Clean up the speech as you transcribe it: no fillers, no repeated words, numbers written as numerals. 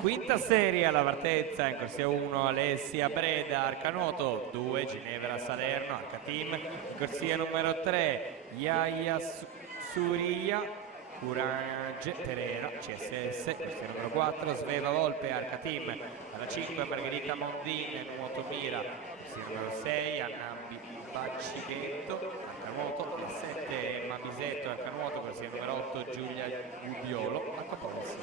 Quinta serie alla partenza, in corsia 1 Alessia Breda, Arcanuoto, 2 Ginevra Salerno, Arcateam, in corsia numero 3 Yaya Suria, Courage Terera, CSS, corsia numero 4 Sveva Volpe, Arcateam, alla 5 Margherita Mondin, Nuoto Mira, corsia numero 6 Anna Baccichetto, Arcanuoto, la 7 Emma Misetto, Arcanuoto, corsia numero 8 Giulia Gubiolo, Acquapolis.